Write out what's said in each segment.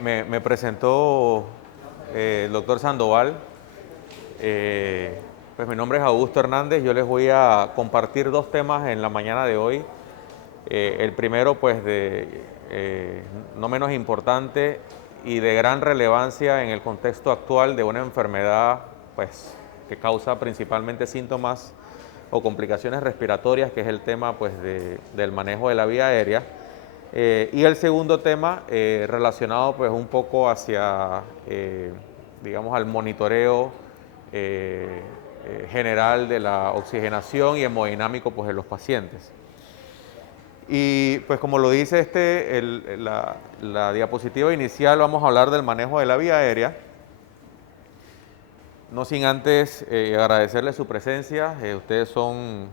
Me presentó el doctor Sandoval. Pues mi nombre es Augusto Hernández. Yo les voy a compartir dos temas en la mañana de hoy. El primero, pues, no menos importante y de gran relevancia en el contexto actual de una enfermedad, pues, que causa principalmente síntomas o complicaciones respiratorias, que es el tema, pues, del manejo de la vía aérea. Y el segundo tema relacionado pues un poco hacia, digamos, al monitoreo general de la oxigenación y hemodinámico pues, de los pacientes. Y pues como lo dice la diapositiva inicial, vamos a hablar del manejo de la vía aérea. No sin antes agradecerles su presencia. Ustedes son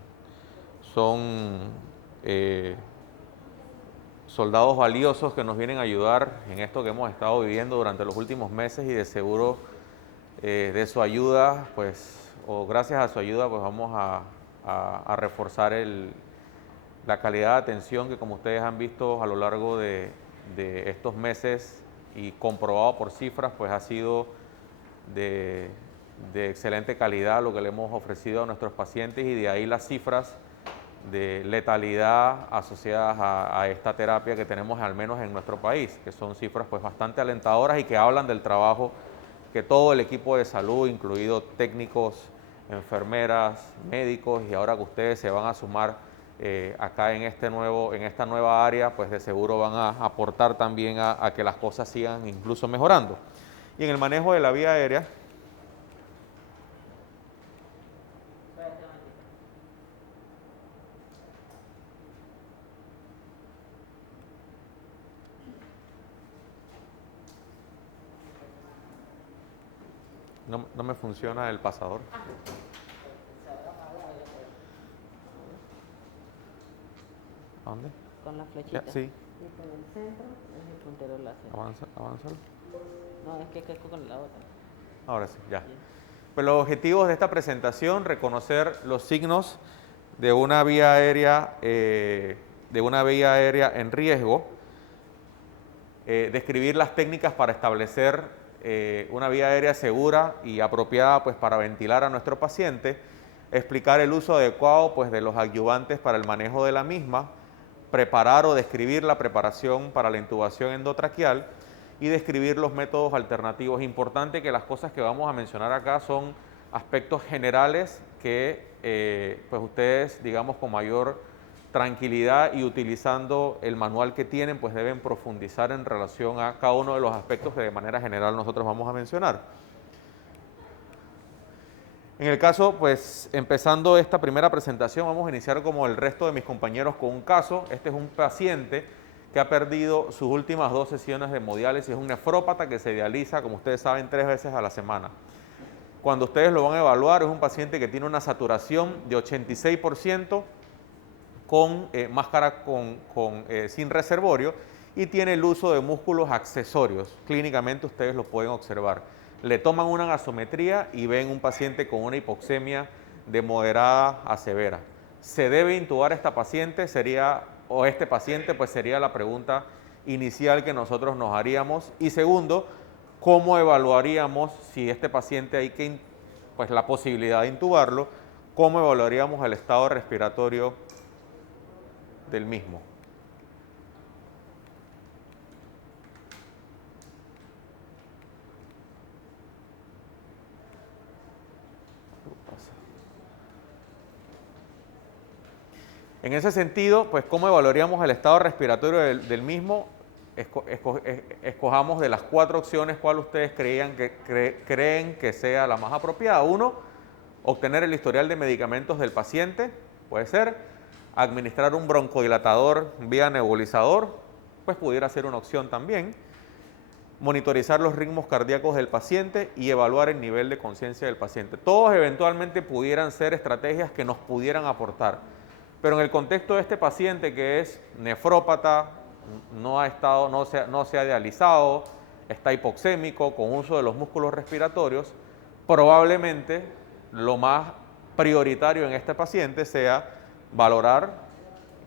soldados valiosos que nos vienen a ayudar en esto que hemos estado viviendo durante los últimos meses, y de seguro de su ayuda, pues, o gracias a su ayuda, pues vamos a reforzar la calidad de atención que, como ustedes han visto a lo largo de estos meses y comprobado por cifras, pues ha sido de excelente calidad lo que le hemos ofrecido a nuestros pacientes, y de ahí las cifras de letalidad asociadas a esta terapia que tenemos al menos en nuestro país, que son cifras pues bastante alentadoras y que hablan del trabajo que todo el equipo de salud, incluido técnicos, enfermeras, médicos, y ahora que ustedes se van a sumar acá en esta nueva área, pues de seguro van a aportar también a que las cosas sigan incluso mejorando. Y en el manejo de la vía aérea, no me funciona el pasador. ¿A dónde? Con la flechita. Ya, sí. Y con el centro es el puntero láser. Avanza. No, es que con la otra. Ahora sí, ya. Pues los objetivos de esta presentación: reconocer los signos de una vía aérea, en riesgo, describir las técnicas para establecer una vía aérea segura y apropiada pues, para ventilar a nuestro paciente, explicar el uso adecuado pues, de los adyuvantes para el manejo de la misma, preparar o describir la preparación para la intubación endotraqueal y describir los métodos alternativos. Es importante que las cosas que vamos a mencionar acá son aspectos generales que pues ustedes, digamos, con mayor tranquilidad y utilizando el manual que tienen, pues deben profundizar en relación a cada uno de los aspectos que de manera general nosotros vamos a mencionar. En el caso, pues, empezando esta primera presentación, vamos a iniciar como el resto de mis compañeros con un caso. Este es un paciente que ha perdido sus últimas 2 sesiones de hemodiálisis. Es un nefrópata que se dializa, como ustedes saben, 3 veces a la semana. Cuando ustedes lo van a evaluar, es un paciente que tiene una saturación de 86%, con máscara sin reservorio, y tiene el uso de músculos accesorios. Clínicamente ustedes lo pueden observar. Le toman una gasometría y ven un paciente con una hipoxemia de moderada a severa. ¿Se debe intubar esta paciente? Este paciente, pues sería la pregunta inicial que nosotros nos haríamos. Y segundo, ¿cómo evaluaríamos si este paciente hay pues la posibilidad de intubarlo? ¿Cómo evaluaríamos el estado respiratorio del mismo? En ese sentido, pues, ¿cómo evaluaríamos el estado respiratorio del mismo? Escojamos de las 4 opciones cuál ustedes creen que sea la más apropiada. 1, obtener el historial de medicamentos del paciente, puede ser. Administrar un broncodilatador vía nebulizador, pues pudiera ser una opción también. Monitorizar los ritmos cardíacos del paciente y evaluar el nivel de conciencia del paciente. Todos eventualmente pudieran ser estrategias que nos pudieran aportar. Pero en el contexto de este paciente, que es nefrópata, no se ha dializado, está hipoxémico, con uso de los músculos respiratorios, probablemente lo más prioritario en este paciente sea valorar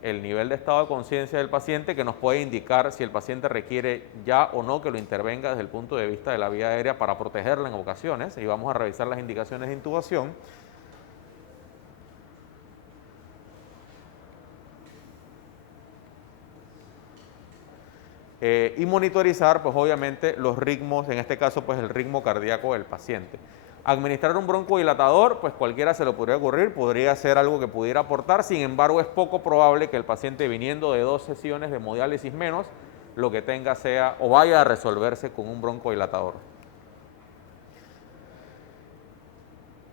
el nivel de estado de conciencia del paciente, que nos puede indicar si el paciente requiere ya o no que lo intervenga desde el punto de vista de la vía aérea para protegerla en ocasiones, y vamos a revisar las indicaciones de intubación. Y monitorizar, pues obviamente, los ritmos, en este caso, pues el ritmo cardíaco del paciente. Administrar un broncodilatador, pues cualquiera se le podría ocurrir, podría ser algo que pudiera aportar, sin embargo, es poco probable que el paciente, viniendo de 2 sesiones de hemodiálisis menos, lo que tenga sea o vaya a resolverse con un broncodilatador.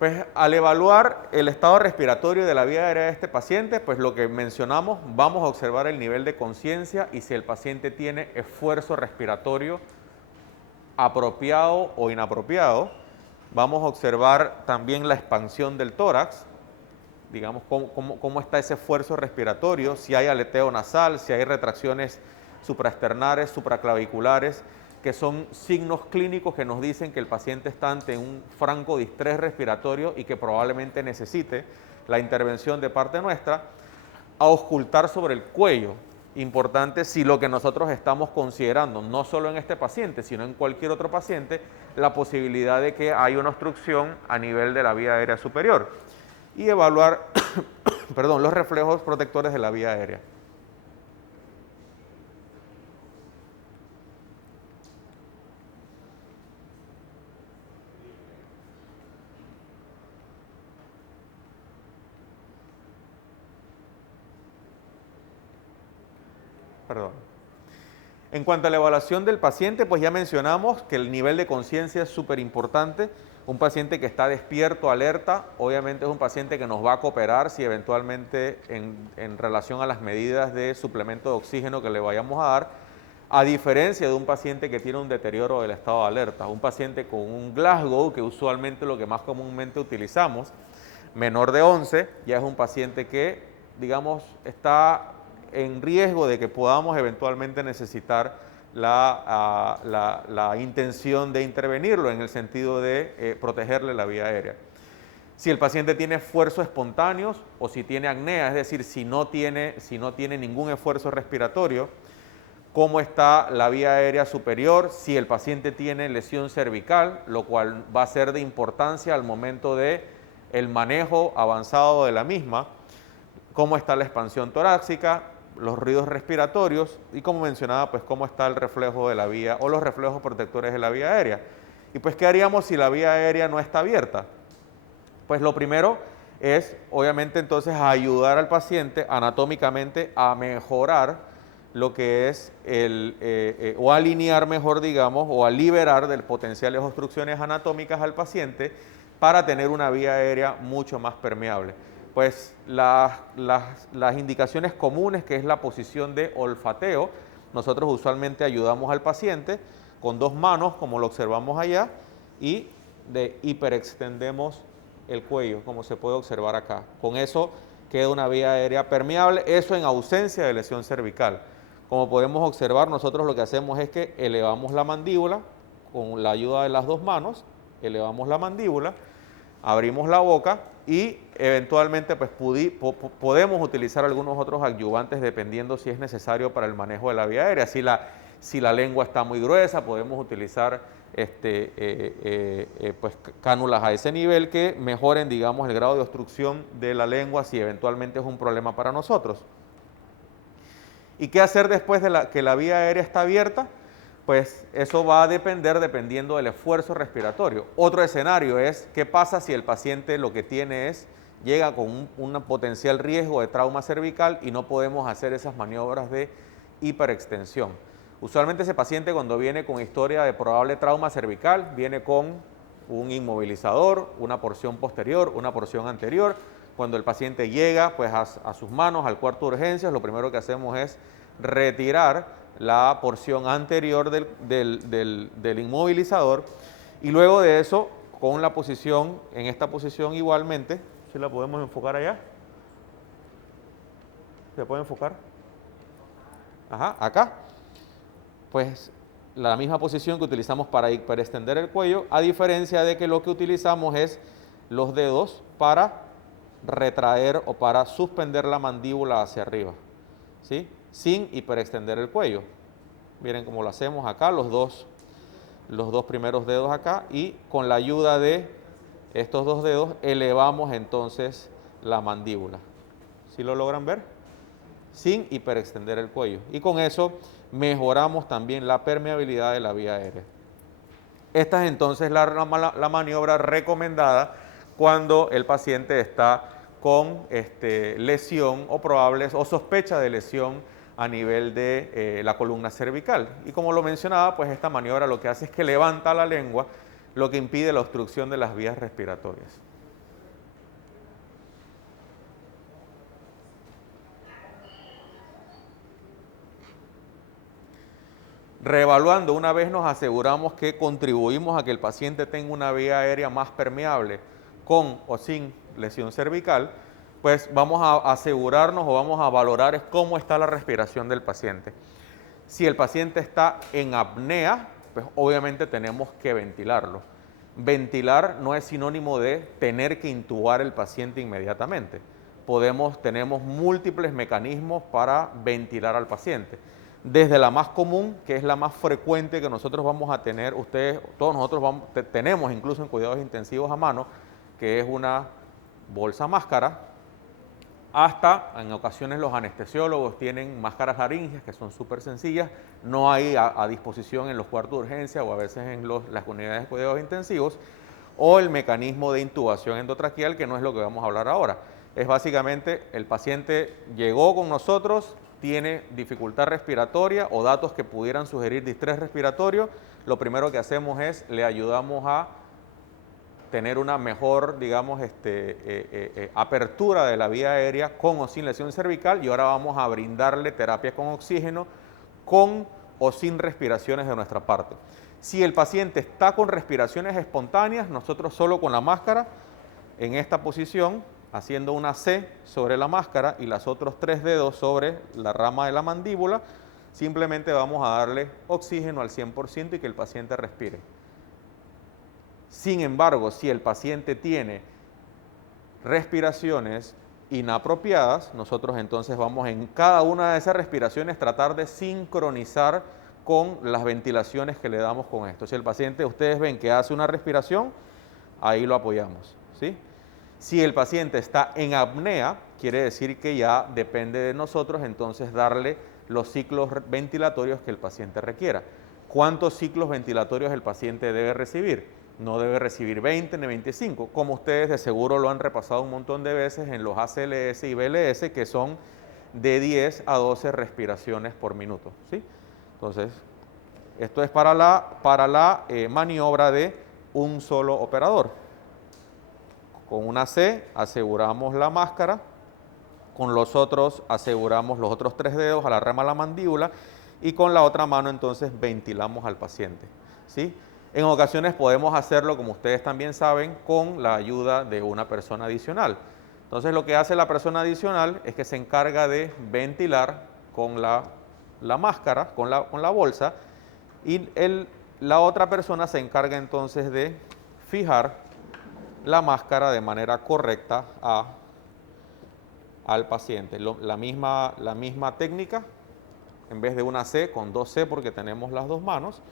Pues al evaluar el estado respiratorio de la vía aérea de este paciente, pues lo que mencionamos, vamos a observar el nivel de conciencia y si el paciente tiene esfuerzo respiratorio apropiado o inapropiado. Vamos a observar también la expansión del tórax, digamos cómo está ese esfuerzo respiratorio, si hay aleteo nasal, si hay retracciones supraesternales, supraclaviculares, que son signos clínicos que nos dicen que el paciente está ante un franco distrés respiratorio y que probablemente necesite la intervención de parte nuestra. Auscultar sobre el cuello, importante si lo que nosotros estamos considerando, no solo en este paciente, sino en cualquier otro paciente, la posibilidad de que hay una obstrucción a nivel de la vía aérea superior. Y evaluar perdón, los reflejos protectores de la vía aérea. Perdón. En cuanto a la evaluación del paciente, pues ya mencionamos que el nivel de conciencia es súper importante. Un paciente que está despierto, alerta, obviamente es un paciente que nos va a cooperar si eventualmente en relación a las medidas de suplemento de oxígeno que le vayamos a dar, a diferencia de un paciente que tiene un deterioro del estado de alerta. Un paciente con un Glasgow, que usualmente lo que más comúnmente utilizamos, menor de 11, ya es un paciente que, digamos, está en riesgo de que podamos eventualmente necesitar la intención de intervenirlo en el sentido de protegerle la vía aérea. Si el paciente tiene esfuerzos espontáneos o si tiene apnea, es decir, si no tiene ningún esfuerzo respiratorio, cómo está la vía aérea superior, si el paciente tiene lesión cervical, lo cual va a ser de importancia al momento de el manejo avanzado de la misma, cómo está la expansión torácica, los ruidos respiratorios y, como mencionaba, pues cómo está el reflejo de la vía o los reflejos protectores de la vía aérea. Y pues, ¿qué haríamos si la vía aérea no está abierta? Pues lo primero es, obviamente, entonces ayudar al paciente anatómicamente a mejorar lo que es o alinear mejor, digamos, o a liberar de potenciales obstrucciones anatómicas al paciente para tener una vía aérea mucho más permeable. Pues las indicaciones comunes, que es la posición de olfateo, nosotros usualmente ayudamos al paciente con 2 manos, como lo observamos allá, y hiperextendemos el cuello, como se puede observar acá. Con eso queda una vía aérea permeable, eso en ausencia de lesión cervical. Como podemos observar, nosotros lo que hacemos es que elevamos la mandíbula con la ayuda de las 2 manos, elevamos la mandíbula, abrimos la boca y eventualmente pues podemos utilizar algunos otros adyuvantes dependiendo si es necesario para el manejo de la vía aérea. Si la lengua está muy gruesa, podemos utilizar pues cánulas a ese nivel que mejoren, digamos, el grado de obstrucción de la lengua si eventualmente es un problema para nosotros. ¿Y qué hacer después de que la vía aérea está abierta? Pues eso va a depender dependiendo del esfuerzo respiratorio. Otro escenario es, ¿qué pasa si el paciente lo que tiene llega con un potencial riesgo de trauma cervical y no podemos hacer esas maniobras de hiperextensión? Usualmente ese paciente, cuando viene con historia de probable trauma cervical, viene con un inmovilizador, una porción posterior, una porción anterior. Cuando el paciente llega pues a sus manos al cuarto de urgencias, lo primero que hacemos es retirar la porción anterior del inmovilizador y luego de eso, con la posición, en esta posición igualmente, si la podemos enfocar allá, ¿se puede enfocar? Ajá, acá, pues la misma posición que utilizamos para extender el cuello, a diferencia de que lo que utilizamos es los dedos para retraer o para suspender la mandíbula hacia arriba. ¿sí? Sin hiperextender el cuello. Miren cómo lo hacemos acá, los dos primeros dedos acá, y con la ayuda de estos dos dedos elevamos entonces la mandíbula. ¿Sí lo logran ver? Sin hiperextender el cuello. Y con eso mejoramos también la permeabilidad de la vía aérea. Esta es entonces la maniobra recomendada cuando el paciente está con lesión o probables o sospecha de lesión a nivel de la columna cervical. Y como lo mencionaba, pues esta maniobra lo que hace es que levanta la lengua, lo que impide la obstrucción de las vías respiratorias. Reevaluando, una vez nos aseguramos que contribuimos a que el paciente tenga una vía aérea más permeable con o sin lesión cervical, pues vamos a asegurarnos o vamos a valorar cómo está la respiración del paciente. Si el paciente está en apnea, pues obviamente tenemos que ventilarlo. Ventilar no es sinónimo de tener que intubar el paciente inmediatamente. Tenemos múltiples mecanismos para ventilar al paciente. Desde la más común, que es la más frecuente que nosotros vamos a tener, todos nosotros tenemos incluso en cuidados intensivos a mano, que es una bolsa máscara, hasta en ocasiones los anestesiólogos tienen máscaras laringeas que son súper sencillas, no hay a disposición en los cuartos de urgencia o a veces en las unidades de cuidados intensivos, o el mecanismo de intubación endotraqueal, que no es lo que vamos a hablar ahora. Es básicamente el paciente llegó con nosotros, tiene dificultad respiratoria o datos que pudieran sugerir distrés respiratorio, lo primero que hacemos es le ayudamos a tener una mejor, digamos, apertura de la vía aérea con o sin lesión cervical, y ahora vamos a brindarle terapia con oxígeno con o sin respiraciones de nuestra parte. Si el paciente está con respiraciones espontáneas, nosotros solo con la máscara, en esta posición, haciendo una C sobre la máscara y los otros 3 dedos sobre la rama de la mandíbula, simplemente vamos a darle oxígeno al 100% y que el paciente respire. Sin embargo, si el paciente tiene respiraciones inapropiadas, nosotros entonces vamos en cada una de esas respiraciones tratar de sincronizar con las ventilaciones que le damos con esto. Si el paciente, ustedes ven que hace una respiración, ahí lo apoyamos, ¿sí? Si el paciente está en apnea, quiere decir que ya depende de nosotros entonces darle los ciclos ventilatorios que el paciente requiera. ¿Cuántos ciclos ventilatorios el paciente debe recibir? No debe recibir 20 ni 25, como ustedes de seguro lo han repasado un montón de veces en los ACLS y BLS, que son de 10 a 12 respiraciones por minuto, ¿sí? Entonces, esto es para la maniobra de un solo operador. Con una C aseguramos la máscara, con los otros aseguramos los otros 3 dedos a la rama de la mandíbula y con la otra mano entonces ventilamos al paciente, ¿sí? En ocasiones podemos hacerlo, como ustedes también saben, con la ayuda de una persona adicional. Entonces lo que hace la persona adicional es que se encarga de ventilar con la máscara, con la bolsa, y la otra persona se encarga entonces de fijar la máscara de manera correcta al paciente. La misma técnica, en vez de una C, con 2 C porque tenemos las dos manos,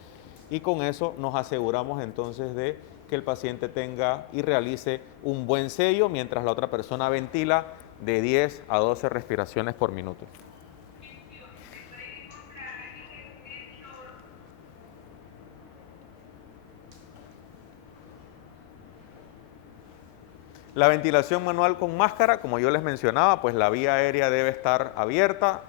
y con eso nos aseguramos entonces de que el paciente tenga y realice un buen sello mientras la otra persona ventila de 10 a 12 respiraciones por minuto. La ventilación manual con máscara, como yo les mencionaba, pues la vía aérea debe estar abierta,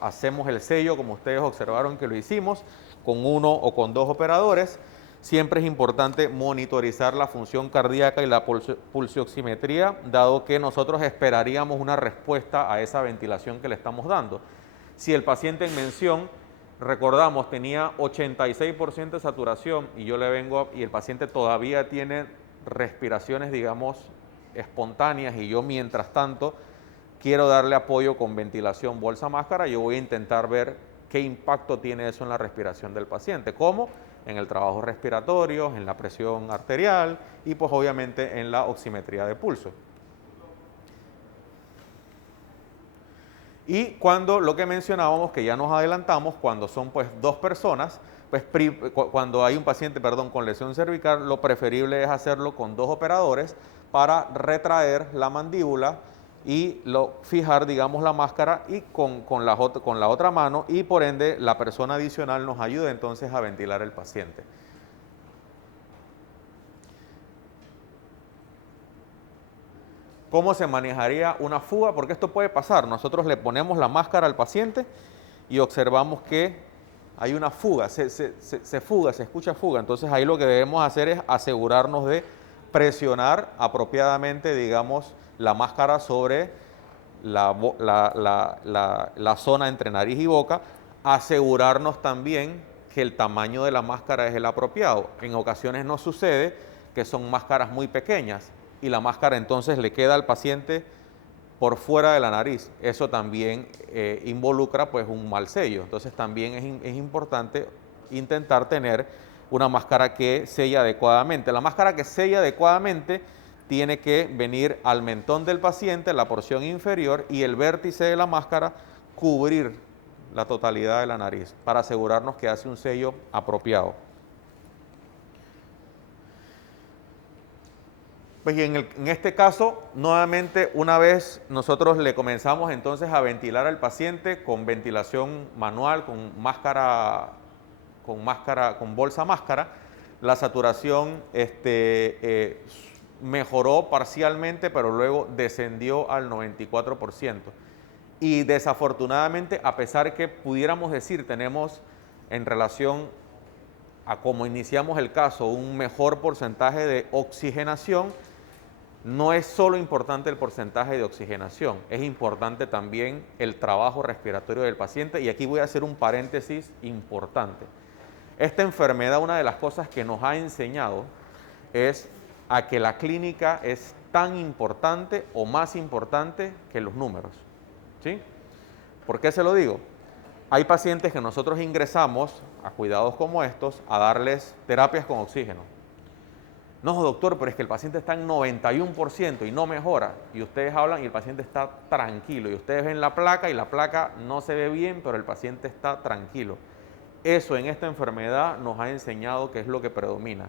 hacemos el sello como ustedes observaron que lo hicimos, con 1 o con 2 operadores. Siempre es importante monitorizar la función cardíaca y la pulsioximetría, dado que nosotros esperaríamos una respuesta a esa ventilación que le estamos dando. Si el paciente en mención, recordamos, tenía 86% de saturación y y el paciente todavía tiene respiraciones, digamos, espontáneas, y yo mientras tanto quiero darle apoyo con ventilación bolsa máscara, yo voy a intentar ver qué impacto tiene eso en la respiración del paciente, como en el trabajo respiratorio, en la presión arterial y pues obviamente en la oximetría de pulso. Y cuando lo que mencionábamos, que ya nos adelantamos, cuando son pues dos personas, pues cuando hay un paciente, perdón, con lesión cervical, lo preferible es hacerlo con dos operadores para retraer la mandíbula y fijar, digamos, la máscara y con la otra mano, y por ende la persona adicional nos ayuda entonces a ventilar el paciente. ¿Cómo se manejaría una fuga? Porque esto puede pasar. Nosotros le ponemos la máscara al paciente y observamos que hay una fuga, se fuga, se escucha fuga. Entonces ahí lo que debemos hacer es asegurarnos de presionar apropiadamente, digamos, la máscara sobre la zona entre nariz y boca, asegurarnos también que el tamaño de la máscara es el apropiado. En ocasiones nos sucede que son máscaras muy pequeñas y la máscara entonces le queda al paciente por fuera de la nariz. Eso también involucra pues un mal sello. Entonces también es importante intentar tener una máscara que selle adecuadamente. La máscara que sella adecuadamente tiene que venir al mentón del paciente, la porción inferior, y el vértice de la máscara cubrir la totalidad de la nariz para asegurarnos que hace un sello apropiado. Pues y en este caso, nuevamente, una vez nosotros le comenzamos entonces a ventilar al paciente con ventilación manual, con bolsa máscara, la saturación mejoró parcialmente, pero luego descendió al 94%. Y desafortunadamente, a pesar que pudiéramos decir tenemos en relación a cómo iniciamos el caso un mejor porcentaje de oxigenación, no es solo importante el porcentaje de oxigenación, es importante también el trabajo respiratorio del paciente. Y aquí voy a hacer un paréntesis importante. Esta enfermedad, una de las cosas que nos ha enseñado es a que la clínica es tan importante o más importante que los números. ¿Sí? ¿Por qué se lo digo? Hay pacientes que nosotros ingresamos a cuidados como estos a darles terapias con oxígeno. No, doctor, pero es que el paciente está en 91% y no mejora. Y ustedes hablan y el paciente está tranquilo. Y ustedes ven la placa y la placa no se ve bien, pero el paciente está tranquilo. Eso en esta enfermedad nos ha enseñado que es lo que predomina.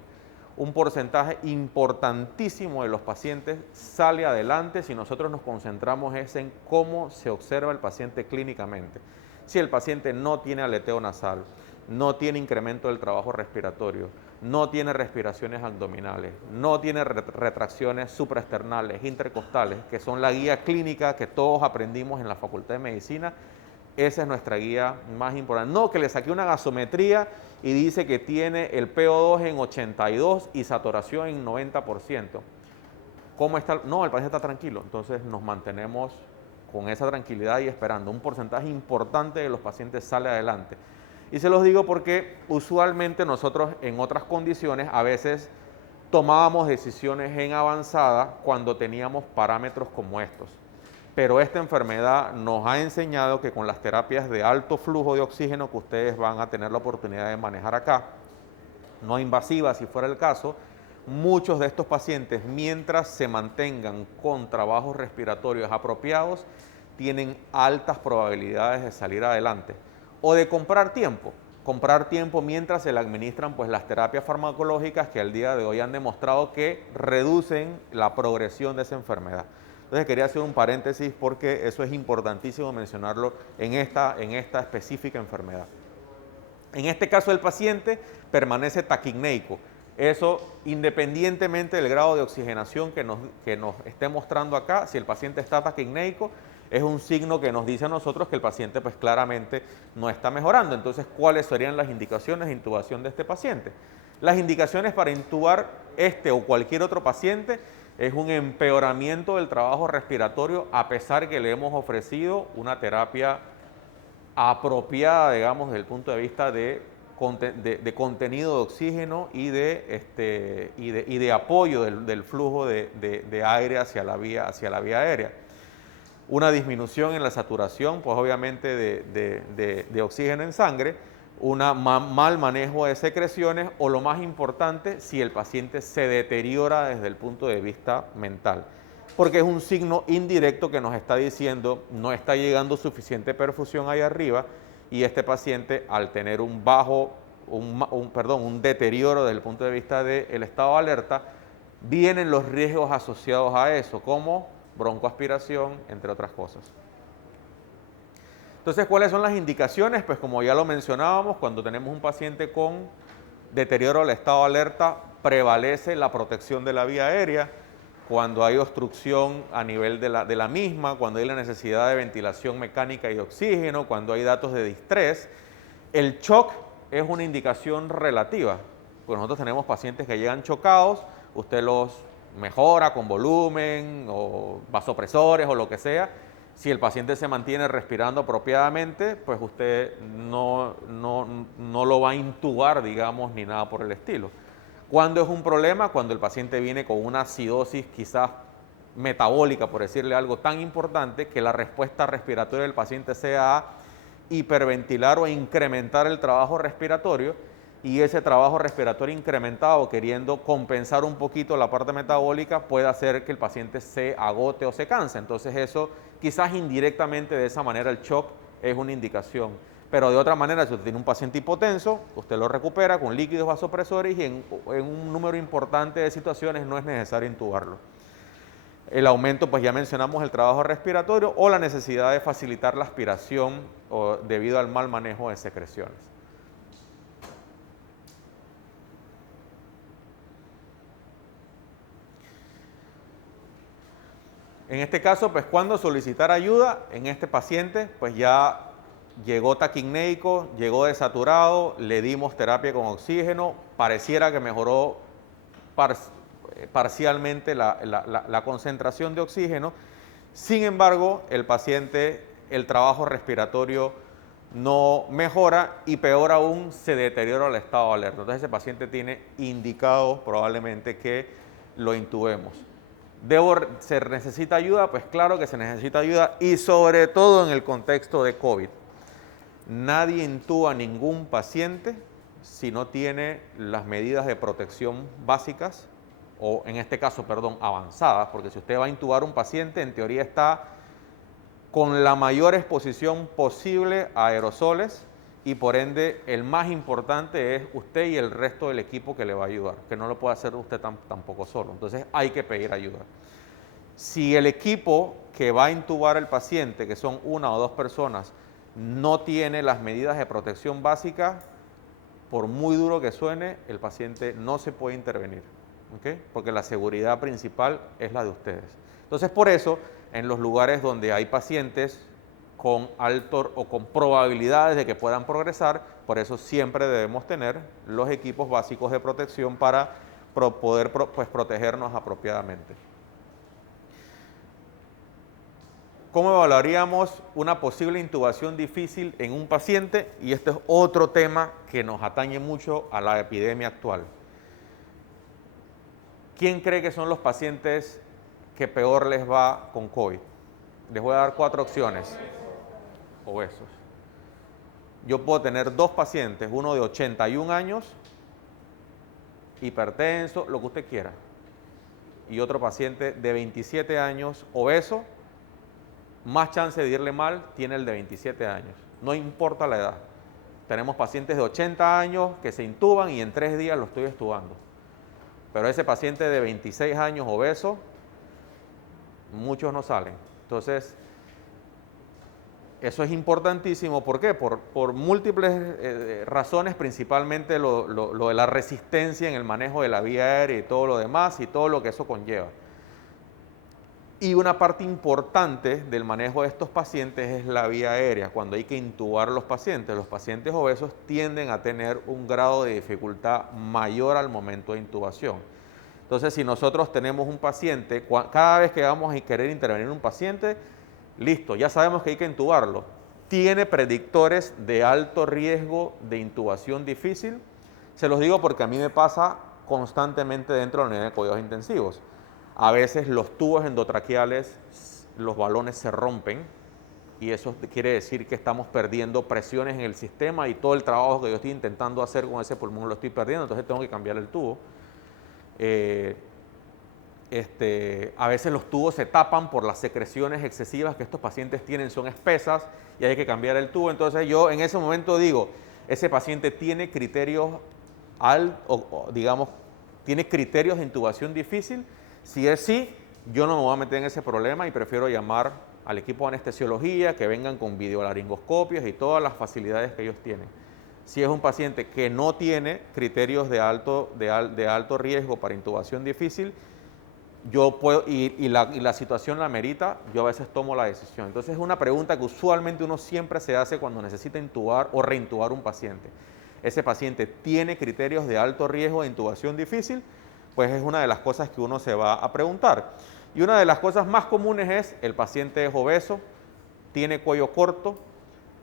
Un porcentaje importantísimo de los pacientes sale adelante si nosotros nos concentramos en cómo se observa el paciente clínicamente. Si el paciente no tiene aleteo nasal, no tiene incremento del trabajo respiratorio, no tiene respiraciones abdominales, no tiene retracciones supraesternales, intercostales, que son la guía clínica que todos aprendimos en la Facultad de Medicina. Esa es nuestra guía más importante. No, que le saqué una gasometría y dice que tiene el PO2 en 82 y saturación en 90%. ¿Cómo está? No, el paciente está tranquilo. Entonces nos mantenemos con esa tranquilidad y esperando. Un porcentaje importante de los pacientes sale adelante. Y se los digo porque usualmente nosotros en otras condiciones a veces tomábamos decisiones en avanzada cuando teníamos parámetros como estos. Pero esta enfermedad nos ha enseñado que con las terapias de alto flujo de oxígeno que ustedes van a tener la oportunidad de manejar acá, no invasivas si fuera el caso, muchos de estos pacientes, mientras se mantengan con trabajos respiratorios apropiados, tienen altas probabilidades de salir adelante o de comprar tiempo mientras se le administran pues las terapias farmacológicas que al día de hoy han demostrado que reducen la progresión de esa enfermedad. Entonces quería hacer un paréntesis porque eso es importantísimo mencionarlo en esta específica enfermedad. En este caso el paciente permanece taquipneico. Eso independientemente del grado de oxigenación que nos esté mostrando acá, si el paciente está taquipneico, es un signo que nos dice a nosotros que el paciente pues claramente no está mejorando. Entonces, ¿cuáles serían las indicaciones de intubación de este paciente? Las indicaciones para intubar este o cualquier otro paciente es un empeoramiento del trabajo respiratorio a pesar que le hemos ofrecido una terapia apropiada, digamos, desde el punto de vista de contenido de oxígeno y de apoyo del flujo de aire hacia la vía aérea. Una disminución en la saturación, pues obviamente de oxígeno en sangre, un mal manejo de secreciones o lo más importante, si el paciente se deteriora desde el punto de vista mental. porque es un signo indirecto que nos está diciendo no está llegando suficiente perfusión ahí arriba y este paciente al tener un deterioro desde el punto de vista del estado de alerta, vienen los riesgos asociados a eso, como broncoaspiración, entre otras cosas. Entonces, ¿cuáles son las indicaciones? Pues como ya lo mencionábamos, cuando tenemos un paciente con deterioro del estado de alerta, prevalece la protección de la vía aérea. Cuando hay obstrucción a nivel de la misma, cuando hay la necesidad de ventilación mecánica y de oxígeno, cuando hay datos de distrés, el shock es una indicación relativa. Pues nosotros tenemos pacientes que llegan chocados, usted los mejora con volumen o vasopresores o lo que sea. Si el paciente se mantiene respirando apropiadamente, pues usted no lo va a intubar, digamos, ni nada por el estilo. ¿Cuándo es un problema? Cuando el paciente viene con una acidosis quizás metabólica, por decirle algo tan importante, que la respuesta respiratoria del paciente sea a hiperventilar o incrementar el trabajo respiratorio, y ese trabajo respiratorio incrementado, queriendo compensar un poquito la parte metabólica, puede hacer que el paciente se agote o se canse. Entonces eso, quizás indirectamente de esa manera, el shock es una indicación. Pero de otra manera, si usted tiene un paciente hipotenso, usted lo recupera con líquidos vasopresores y en un número importante de situaciones no es necesario intubarlo. El aumento, pues ya mencionamos el trabajo respiratorio o la necesidad de facilitar la aspiración debido al mal manejo de secreciones. En este caso, pues ¿cuándo solicitar ayuda? En este paciente, pues ya llegó taquipnéico, llegó desaturado, le dimos terapia con oxígeno, pareciera que mejoró parcialmente la concentración de oxígeno. Sin embargo, el paciente, el trabajo respiratorio no mejora y peor aún, se deteriora el estado de alerta. Entonces ese paciente tiene indicado probablemente que lo intubemos. ¿Se necesita ayuda? Pues claro que se necesita ayuda y sobre todo en el contexto de COVID. Nadie intuba a ningún paciente si no tiene las medidas de protección básicas o en este caso, perdón, avanzadas, porque si usted va a intubar un paciente, en teoría está con la mayor exposición posible a aerosoles y por ende el más importante es usted y el resto del equipo que le va a ayudar, que no lo puede hacer usted tampoco solo. Entonces hay que pedir ayuda. Si el equipo que va a intubar al paciente, que son una o dos personas, no tiene las medidas de protección básica, por muy duro que suene, el paciente no se puede intervenir, ¿okay? Porque la seguridad principal es la de ustedes. Entonces, por eso, en los lugares donde hay pacientes con alto o con probabilidades de que puedan progresar, por eso siempre debemos tener los equipos básicos de protección para poder protegernos apropiadamente. ¿Cómo evaluaríamos una posible intubación difícil en un paciente? Y este es otro tema que nos atañe mucho a la epidemia actual. ¿Quién cree que son los pacientes que peor les va con COVID? Les voy a dar 4 opciones. Obesos. Yo puedo tener 2 pacientes, uno de 81 años, hipertenso, lo que usted quiera, y otro paciente de 27 años, obeso. Más chance de irle mal tiene el de 27 años, no importa la edad. Tenemos pacientes de 80 años que se intuban y en 3 días lo estoy extubando. Pero ese paciente de 26 años obeso, muchos no salen. Entonces, eso es importantísimo. ¿Por qué? Por múltiples razones, principalmente lo de la resistencia en el manejo de la vía aérea y todo lo demás y todo lo que eso conlleva. Y una parte importante del manejo de estos pacientes es la vía aérea. Cuando hay que intubar a los pacientes obesos tienden a tener un grado de dificultad mayor al momento de intubación. Entonces, si nosotros tenemos un paciente, cada vez que vamos a querer intervenir en un paciente, listo, ya sabemos que hay que intubarlo. ¿Tiene predictores de alto riesgo de intubación difícil? Se los digo porque a mí me pasa constantemente dentro de la unidad de cuidados intensivos. A veces los tubos endotraqueales, los balones se rompen y eso quiere decir que estamos perdiendo presiones en el sistema y todo el trabajo que yo estoy intentando hacer con ese pulmón lo estoy perdiendo, entonces tengo que cambiar el tubo. A veces los tubos se tapan por las secreciones excesivas que estos pacientes tienen, son espesas y hay que cambiar el tubo. Entonces yo en ese momento digo, ese paciente tiene criterios, digamos, tiene criterios de intubación difícil. Si es sí, yo no me voy a meter en ese problema y prefiero llamar al equipo de anestesiología que vengan con videolaringoscopios y todas las facilidades que ellos tienen. Si es un paciente que no tiene criterios de alto riesgo para intubación difícil, yo puedo, y la situación la amerita, yo a veces tomo la decisión. Entonces es una pregunta que usualmente uno siempre se hace cuando necesita intubar o reintubar un paciente. ¿Ese paciente tiene criterios de alto riesgo de intubación difícil? Pues es una de las cosas que uno se va a preguntar. Y una de las cosas más comunes es, el paciente es obeso, tiene cuello corto,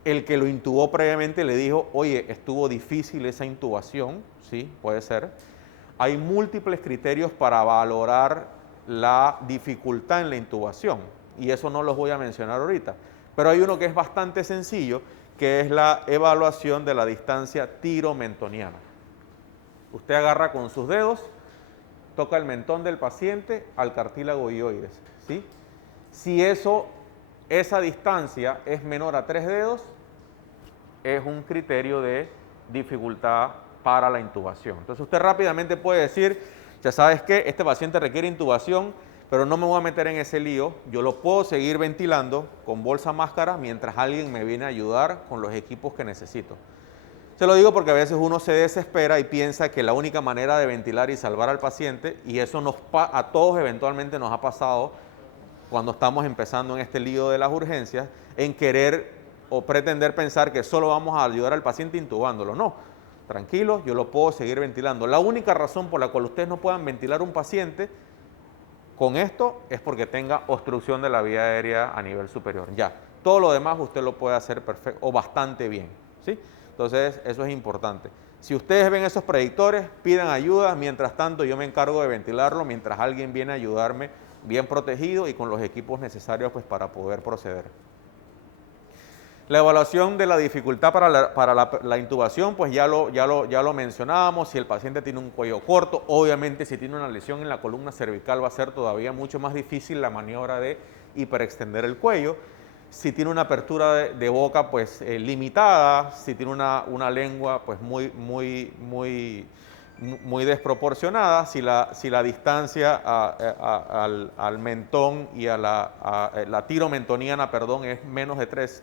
el que lo intubó previamente le dijo, oye, estuvo difícil esa intubación, sí, puede ser. Hay múltiples criterios para valorar la dificultad en la intubación, y eso no los voy a mencionar ahorita, pero hay uno que es bastante sencillo, que es la evaluación de la distancia tiromentoniana. Usted agarra con sus dedos, toca el mentón del paciente al cartílago ioides, ¿sí? Si esa distancia es menor a 3 dedos, es un criterio de dificultad para la intubación. Entonces usted rápidamente puede decir, ya sabes que este paciente requiere intubación, pero no me voy a meter en ese lío, yo lo puedo seguir ventilando con bolsa máscara mientras alguien me viene a ayudar con los equipos que necesito. Se lo digo porque a veces uno se desespera y piensa que la única manera de ventilar y salvar al paciente, y eso a todos eventualmente nos ha pasado cuando estamos empezando en este lío de las urgencias, en querer o pretender pensar que solo vamos a ayudar al paciente intubándolo. No, tranquilos, yo lo puedo seguir ventilando. La única razón por la cual ustedes no puedan ventilar un paciente con esto es porque tenga obstrucción de la vía aérea a nivel superior. Ya, todo lo demás usted lo puede hacer perfecto o bastante bien, ¿sí? Entonces, eso es importante. Si ustedes ven esos predictores, pidan ayuda. Mientras tanto, yo me encargo de ventilarlo mientras alguien viene a ayudarme bien protegido y con los equipos necesarios pues, para poder proceder. La evaluación de la dificultad para la intubación, pues ya lo mencionábamos. Si el paciente tiene un cuello corto, obviamente si tiene una lesión en la columna cervical va a ser todavía mucho más difícil la maniobra de hiperextender el cuello. Si tiene una apertura de boca pues limitada, si tiene una lengua pues muy desproporcionada, si la distancia al mentón y a la tiromentoniana, perdón, es menos de 3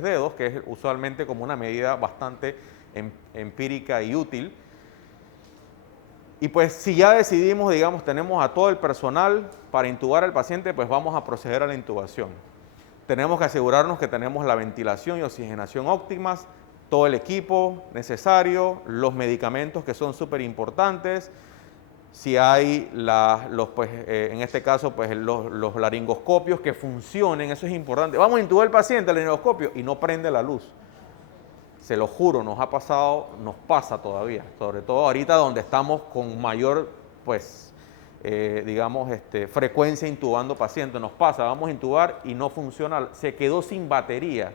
dedos, que es usualmente como una medida bastante empírica y útil. Y pues si ya decidimos, digamos, tenemos a todo el personal para intubar al paciente, pues vamos a proceder a la intubación. Tenemos que asegurarnos que tenemos la ventilación y oxigenación óptimas, todo el equipo necesario, los medicamentos que son súper importantes, si hay en este caso pues, los laringoscopios que funcionen, eso es importante. Vamos a intubar al paciente, el laringoscopio, y no prende la luz. Se lo juro, nos ha pasado, nos pasa todavía, sobre todo ahorita donde estamos con mayor, pues, frecuencia intubando pacientes. Nos pasa, vamos a intubar y no funciona, se quedó sin batería.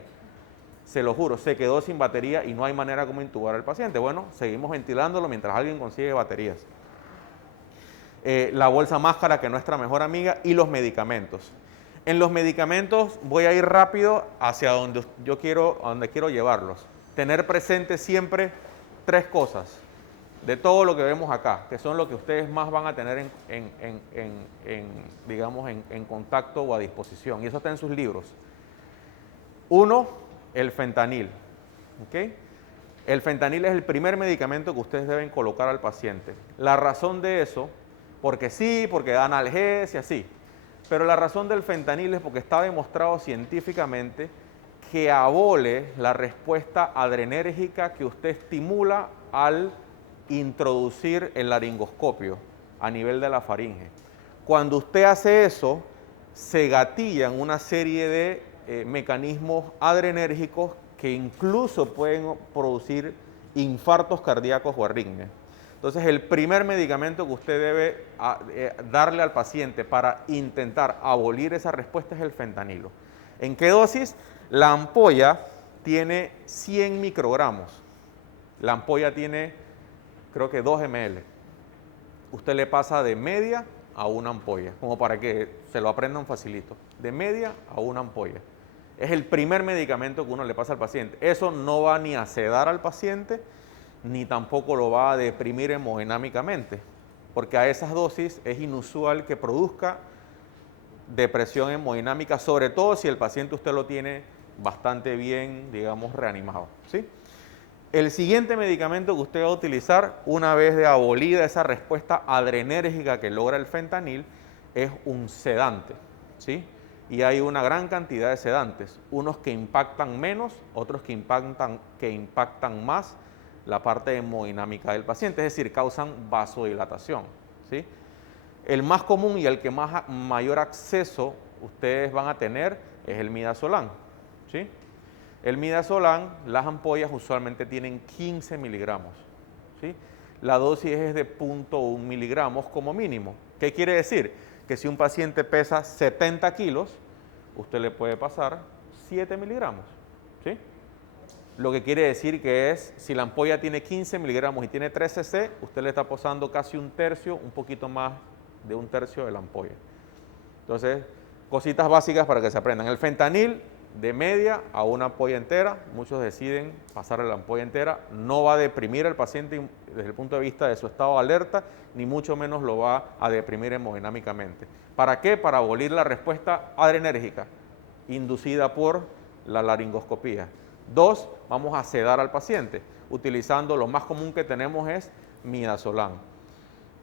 Se lo juro, se quedó sin batería y no hay manera como intubar al paciente. Bueno, seguimos ventilándolo mientras alguien consigue baterías. La bolsa máscara, que es nuestra mejor amiga, y los medicamentos. En los medicamentos voy a ir rápido hacia donde quiero llevarlos. Tener presente siempre 3 cosas de todo lo que vemos acá, que son lo que ustedes más van a tener en contacto o a disposición. Y eso está en sus libros. 1, el fentanil. ¿Okay? El fentanil es el primer medicamento que ustedes deben colocar al paciente. La razón de eso, porque sí, porque da analgesia, sí. Pero la razón del fentanil es porque está demostrado científicamente que abole la respuesta adrenérgica que usted estimula al introducir el laringoscopio a nivel de la faringe. Cuando usted hace eso, se gatillan una serie de mecanismos adrenérgicos que incluso pueden producir infartos cardíacos o arritmias. Entonces, el primer medicamento que usted debe darle al paciente para intentar abolir esa respuesta es el fentanilo. ¿En qué dosis? La ampolla tiene 100 microgramos. La ampolla tiene, creo que 2 ml. Usted le pasa de media a una ampolla, como para que se lo aprendan facilito. De media a una ampolla. Es el primer medicamento que uno le pasa al paciente. Eso no va ni a sedar al paciente, ni tampoco lo va a deprimir hemodinámicamente, porque a esas dosis es inusual que produzca depresión hemodinámica, sobre todo si el paciente usted lo tiene bastante bien, digamos, reanimado, ¿sí? El siguiente medicamento que usted va a utilizar, una vez de abolida esa respuesta adrenérgica que logra el fentanil, es un sedante, ¿sí? Y hay una gran cantidad de sedantes, unos que impactan menos, otros que impactan más la parte hemodinámica del paciente, es decir, causan vasodilatación, ¿sí? El más común y el que mayor acceso ustedes van a tener es el midazolam, ¿sí? El midazolam, las ampollas usualmente tienen 15 miligramos, ¿sí? La dosis es de 0.1 miligramos como mínimo. ¿Qué quiere decir? Que si un paciente pesa 70 kilos, usted le puede pasar 7 miligramos, ¿sí? Lo que quiere decir que es, si la ampolla tiene 15 miligramos y tiene 3 cc, usted le está pasando casi un tercio, un poquito más de un tercio de la ampolla. Entonces, cositas básicas para que se aprendan. El fentanil, de media a una ampolla entera, muchos deciden pasarle la ampolla entera, no va a deprimir al paciente desde el punto de vista de su estado de alerta, ni mucho menos lo va a deprimir hemodinámicamente. ¿Para qué? Para abolir la respuesta adrenérgica inducida por la laringoscopía. 2, vamos a sedar al paciente, utilizando lo más común que tenemos es midazolam.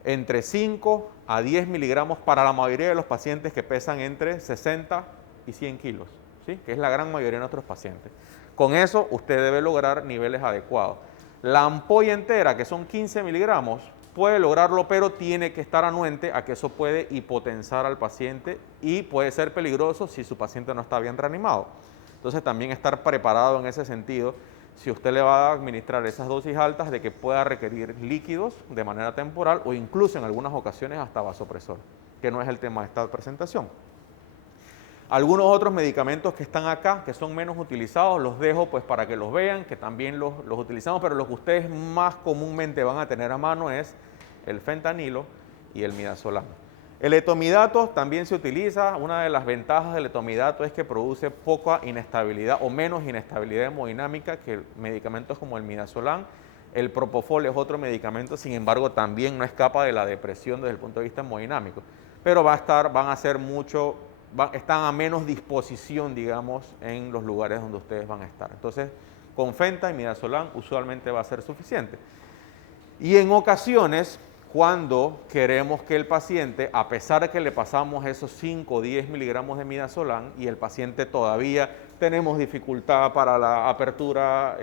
Entre 5 a 10 miligramos para la mayoría de los pacientes que pesan entre 60 y 100 kilos, ¿sí? Que es la gran mayoría de nuestros pacientes. Con eso usted debe lograr niveles adecuados. La ampolla entera, que son 15 miligramos, puede lograrlo, pero tiene que estar anuente a que eso puede hipotensar al paciente y puede ser peligroso si su paciente no está bien reanimado. Entonces también estar preparado en ese sentido, si usted le va a administrar esas dosis altas, de que pueda requerir líquidos de manera temporal o incluso en algunas ocasiones hasta vasopresor, que no es el tema de esta presentación. Algunos otros medicamentos que están acá, que son menos utilizados, los dejo pues para que los vean, que también los utilizamos, pero los que ustedes más comúnmente van a tener a mano es el fentanilo y el midazolam. El etomidato también se utiliza. Una de las ventajas del etomidato es que produce poca inestabilidad o menos inestabilidad hemodinámica que medicamentos como el midazolam. El propofol es otro medicamento, sin embargo, también no escapa de la depresión desde el punto de vista hemodinámico, pero están a menos disposición, digamos, en los lugares donde ustedes van a estar. Entonces, con fenta y midazolam usualmente va a ser suficiente. Y en ocasiones, cuando queremos que el paciente, a pesar de que le pasamos esos 5 o 10 miligramos de midazolam y el paciente todavía tenemos dificultad para la apertura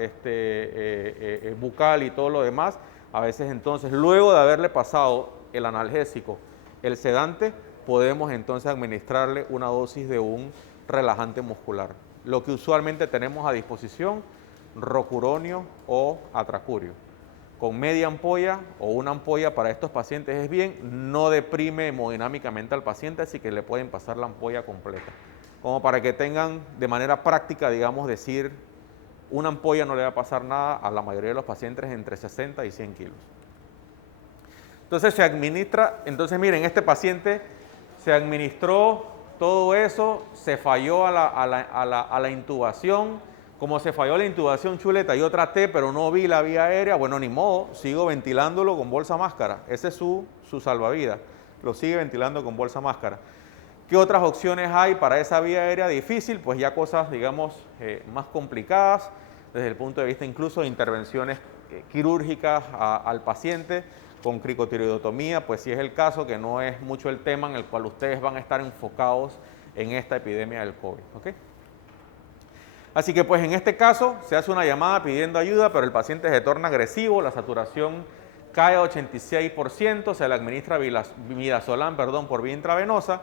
bucal y todo lo demás, a veces entonces, luego de haberle pasado el analgésico, el sedante, podemos entonces administrarle una dosis de un relajante muscular. Lo que usualmente tenemos a disposición, rocuronio o atracurio. Con media ampolla o una ampolla para estos pacientes es bien, no deprime hemodinámicamente al paciente, así que le pueden pasar la ampolla completa. Como para que tengan de manera práctica, digamos, decir, una ampolla no le va a pasar nada a la mayoría de los pacientes entre 60 y 100 kilos. Entonces se administra, miren, este paciente se administró todo eso, se falló a la intubación. Como se falló la intubación, chuleta, yo traté, pero no vi la vía aérea, bueno, ni modo, sigo ventilándolo con bolsa máscara. Ese es su salvavidas, lo sigue ventilando con bolsa máscara. ¿Qué otras opciones hay para esa vía aérea difícil? Pues ya cosas, digamos, más complicadas, desde el punto de vista incluso de intervenciones quirúrgicas al paciente, con cricotiroidotomía, pues si es el caso, que no es mucho el tema en el cual ustedes van a estar enfocados en esta epidemia del COVID, ¿ok? Así que pues en este caso se hace una llamada pidiendo ayuda, pero el paciente se torna agresivo, la saturación cae a 86%, se le administra midazolam, por vía intravenosa,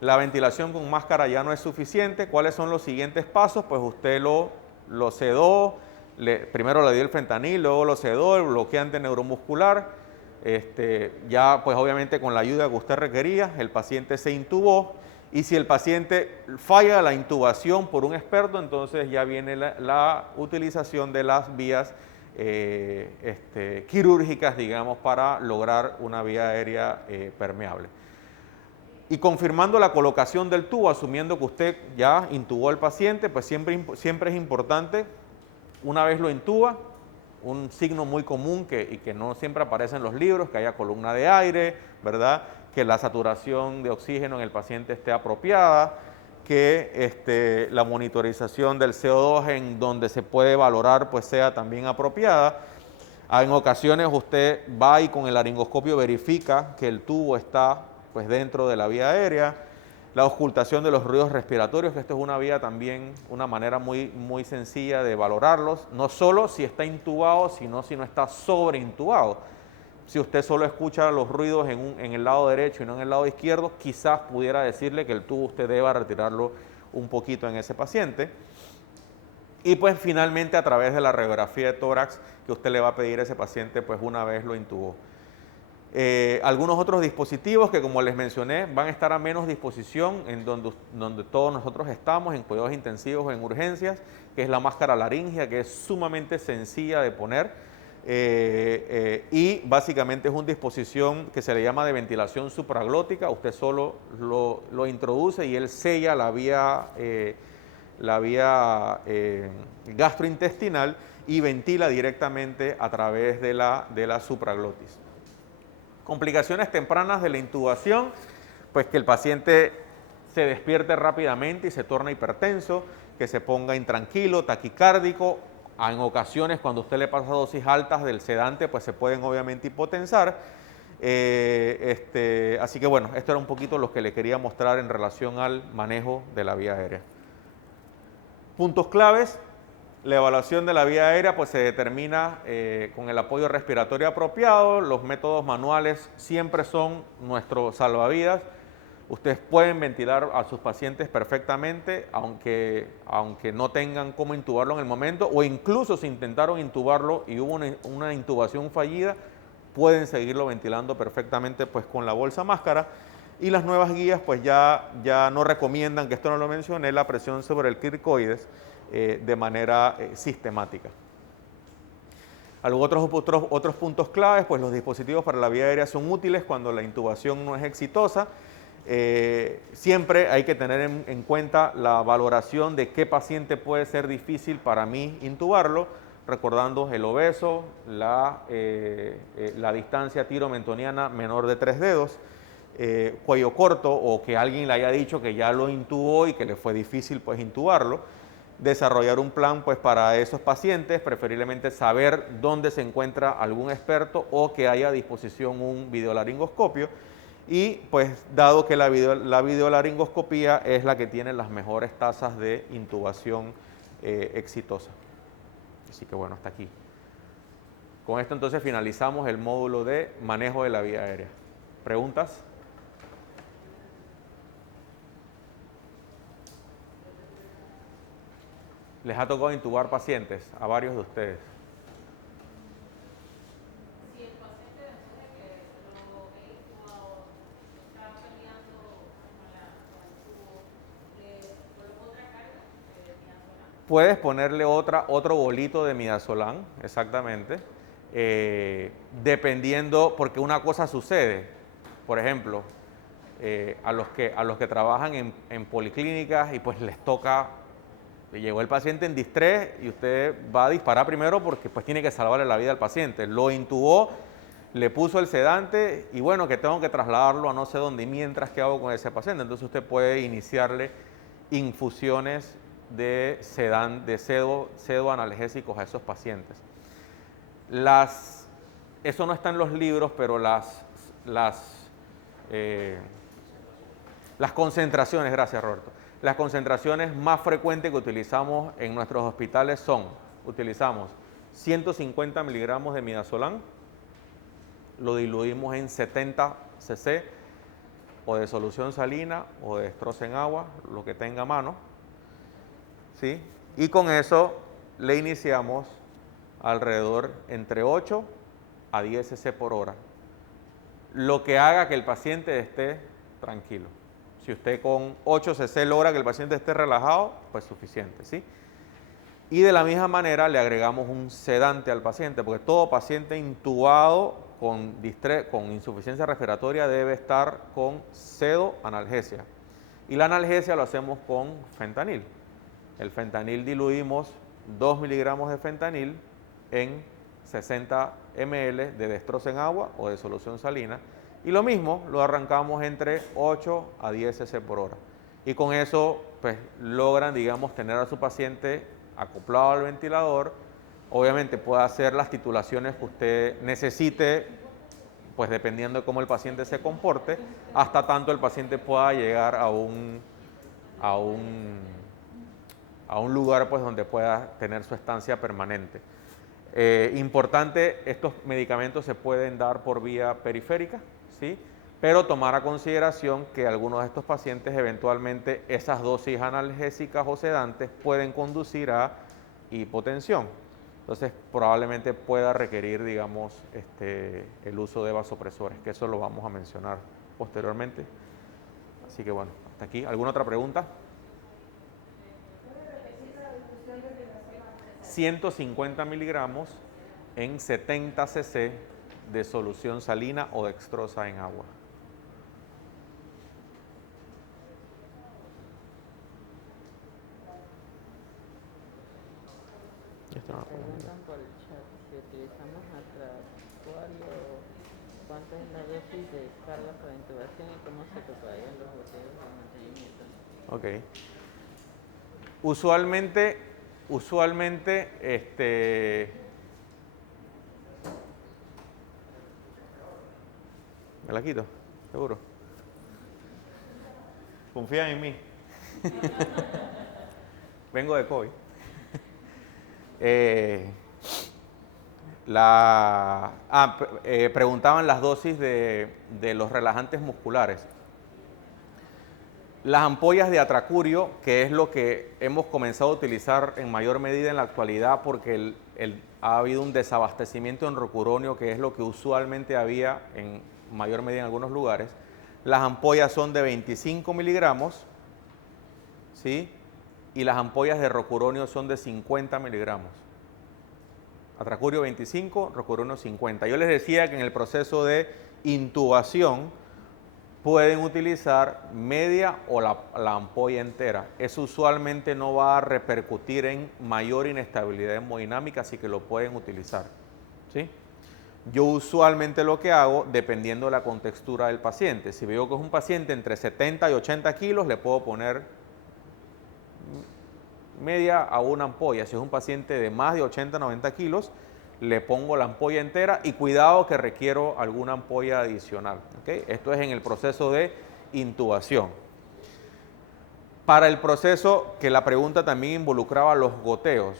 la ventilación con máscara ya no es suficiente. ¿Cuáles son los siguientes pasos? Pues usted lo sedó, primero le dio el fentanil, luego lo sedó, el bloqueante neuromuscular, ya pues obviamente con la ayuda que usted requería, el paciente se intubó. Y si el paciente falla la intubación por un experto, entonces ya viene la utilización de las vías quirúrgicas, digamos, para lograr una vía aérea permeable. Y confirmando la colocación del tubo, asumiendo que usted ya intubó al paciente, pues siempre es importante, una vez lo intuba, un signo muy común y que no siempre aparece en los libros, que haya columna de aire, ¿verdad? Que la saturación de oxígeno en el paciente esté apropiada, que la monitorización del CO2 en donde se puede valorar pues sea también apropiada. En ocasiones usted va y con el laringoscopio verifica que el tubo está pues dentro de la vía aérea. La auscultación de los ruidos respiratorios, que esto es una vía también, una manera muy sencilla de valorarlos, no solo si está intubado, sino si no está sobreintubado. Si usted solo escucha los ruidos en el lado derecho y no en el lado izquierdo, quizás pudiera decirle que el tubo usted deba retirarlo un poquito en ese paciente. Y pues finalmente a través de la radiografía de tórax que usted le va a pedir a ese paciente pues una vez lo intubó. Algunos otros dispositivos que, como les mencioné, van a estar a menos disposición en donde todos nosotros estamos, en cuidados intensivos o en urgencias, que es la máscara laringia, que es sumamente sencilla de poner y básicamente es una disposición que se le llama de ventilación supraglótica. Usted solo lo introduce y él sella la vía gastrointestinal y ventila directamente a través de la supraglotis. Complicaciones tempranas de la intubación, pues que el paciente se despierte rápidamente y se torna hipertenso, que se ponga intranquilo, taquicárdico. En ocasiones, cuando usted le pasa dosis altas del sedante, pues se pueden obviamente hipotensar. Así que bueno, esto era un poquito lo que le quería mostrar en relación al manejo de la vía aérea. Puntos claves. La evaluación de la vía aérea pues se determina con el apoyo respiratorio apropiado. Los métodos manuales siempre son nuestro salvavidas. Ustedes pueden ventilar a sus pacientes perfectamente, aunque no tengan cómo intubarlo en el momento, o incluso si intentaron intubarlo y hubo una intubación fallida, pueden seguirlo ventilando perfectamente pues con la bolsa máscara. Y las nuevas guías pues ya no recomiendan, que esto no lo mencioné, la presión sobre el cricoides de manera sistemática. Otros puntos claves, pues los dispositivos para la vía aérea son útiles cuando la intubación no es exitosa. Siempre hay que tener en cuenta la valoración de qué paciente puede ser difícil para mí intubarlo, recordando el obeso, la distancia tiromentoniana menor de 3 dedos, cuello corto, o que alguien le haya dicho que ya lo intubó y que le fue difícil pues intubarlo. Desarrollar un plan pues para esos pacientes, preferiblemente saber dónde se encuentra algún experto o que haya a disposición un videolaringoscopio. Y pues dado que la videolaringoscopía es la que tiene las mejores tasas de intubación exitosa. Así que bueno, hasta aquí. Con esto entonces finalizamos el módulo de manejo de la vía aérea. ¿Preguntas? ¿Les ha tocado intubar pacientes a varios de ustedes? Si el paciente después de que lo he intubado está peleando con el tubo, ¿coloco otra carga de midazolam? Puedes ponerle otro bolito de midazolam, exactamente, dependiendo, porque una cosa sucede. Por ejemplo, a los que trabajan en policlínicas y pues les toca, llegó el paciente en distrés y usted va a disparar primero porque pues tiene que salvarle la vida al paciente. Lo intubó, le puso el sedante y bueno, que tengo que trasladarlo a no sé dónde. ¿Y mientras qué hago con ese paciente? Entonces usted puede iniciarle infusiones de pseudoanalgésicos a esos pacientes. Eso no está en los libros, pero las concentraciones, gracias Roberto, las concentraciones más frecuentes que utilizamos en nuestros hospitales utilizamos 150 miligramos de midazolam, lo diluimos en 70 cc o de solución salina o de destroce en agua, lo que tenga a mano, ¿sí? Y con eso le iniciamos alrededor entre 8 a 10 cc por hora, lo que haga que el paciente esté tranquilo. Si usted con 8 cc logra que el paciente esté relajado, pues suficiente, ¿sí? Y de la misma manera le agregamos un sedante al paciente, porque todo paciente intubado con insuficiencia respiratoria debe estar con pseudoanalgesia. Y la analgesia lo hacemos con fentanil. El fentanil diluimos 2 miligramos de fentanil en 60 ml de dextrosa en agua o de solución salina. Y lo mismo lo arrancamos entre 8 a 10 cc por hora. Y con eso pues logran, digamos, tener a su paciente acoplado al ventilador. Obviamente puede hacer las titulaciones que usted necesite, pues dependiendo de cómo el paciente se comporte, hasta tanto el paciente pueda llegar a un lugar pues donde pueda tener su estancia permanente. Importante, estos medicamentos se pueden dar por vía periférica, ¿sí? Pero tomar a consideración que algunos de estos pacientes eventualmente esas dosis analgésicas o sedantes pueden conducir a hipotensión. Entonces probablemente pueda requerir, digamos, el uso de vasopresores, que eso lo vamos a mencionar posteriormente. Así que bueno, hasta aquí. ¿Alguna otra pregunta? 150 miligramos en 70 cc de solución salina o dextrosa en agua. Preguntan por el chat si utilizamos atracuario, cuánto es la dosis de carga para intubación y cómo se propagan los goteos de mantenimiento. Ok. Usualmente, ¿me la quito? ¿Seguro? Confía en mí. Vengo de COVID. Preguntaban las dosis de los relajantes musculares. Las ampollas de atracurio, que es lo que hemos comenzado a utilizar en mayor medida en la actualidad porque ha habido un desabastecimiento en rocuronio, que es lo que usualmente había en mayor medida en algunos lugares. Las ampollas son de 25 miligramos, ¿sí? Y las ampollas de rocuronio son de 50 miligramos. Atracurio 25, rocuronio 50. Yo les decía que en el proceso de intubación pueden utilizar media o la ampolla entera. Eso usualmente no va a repercutir en mayor inestabilidad hemodinámica, así que lo pueden utilizar, ¿sí? Yo usualmente lo que hago, dependiendo de la contextura del paciente, si veo que es un paciente entre 70 y 80 kilos, le puedo poner media a una ampolla. Si es un paciente de más de 80 90 kilos, le pongo la ampolla entera y cuidado que requiero alguna ampolla adicional, ¿okay? Esto es en el proceso de intubación. Para el proceso, que la pregunta también involucraba los goteos,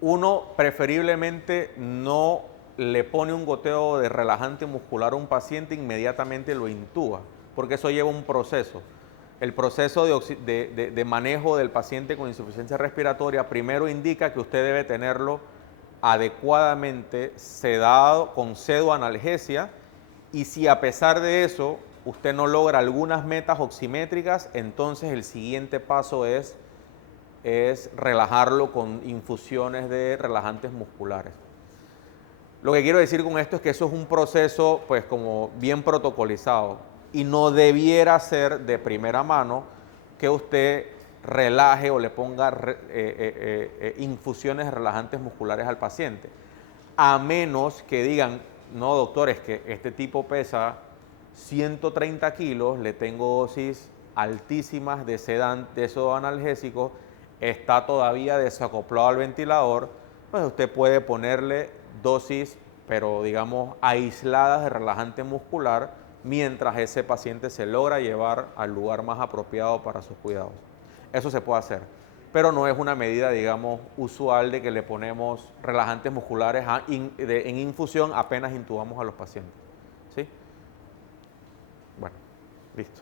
uno preferiblemente no le pone un goteo de relajante muscular a un paciente, inmediatamente lo intuba, porque eso lleva un proceso. El proceso de manejo del paciente con insuficiencia respiratoria primero indica que usted debe tenerlo adecuadamente sedado con pseudoanalgesia, y si a pesar de eso usted no logra algunas metas oximétricas, entonces el siguiente paso es relajarlo con infusiones de relajantes musculares. Lo que quiero decir con esto es que eso es un proceso pues como bien protocolizado y no debiera ser de primera mano que usted relaje o le ponga infusiones de relajantes musculares al paciente, a menos que digan, no doctor, es que este tipo pesa 130 kilos, le tengo dosis altísimas de sedantes o analgésicos, está todavía desacoplado al ventilador, pues usted puede ponerle dosis, pero digamos aisladas de relajante muscular, mientras ese paciente se logra llevar al lugar más apropiado para sus cuidados. Eso se puede hacer, pero no es una medida, digamos, usual de que le ponemos relajantes musculares en infusión apenas intubamos a los pacientes, ¿sí? Bueno, listo.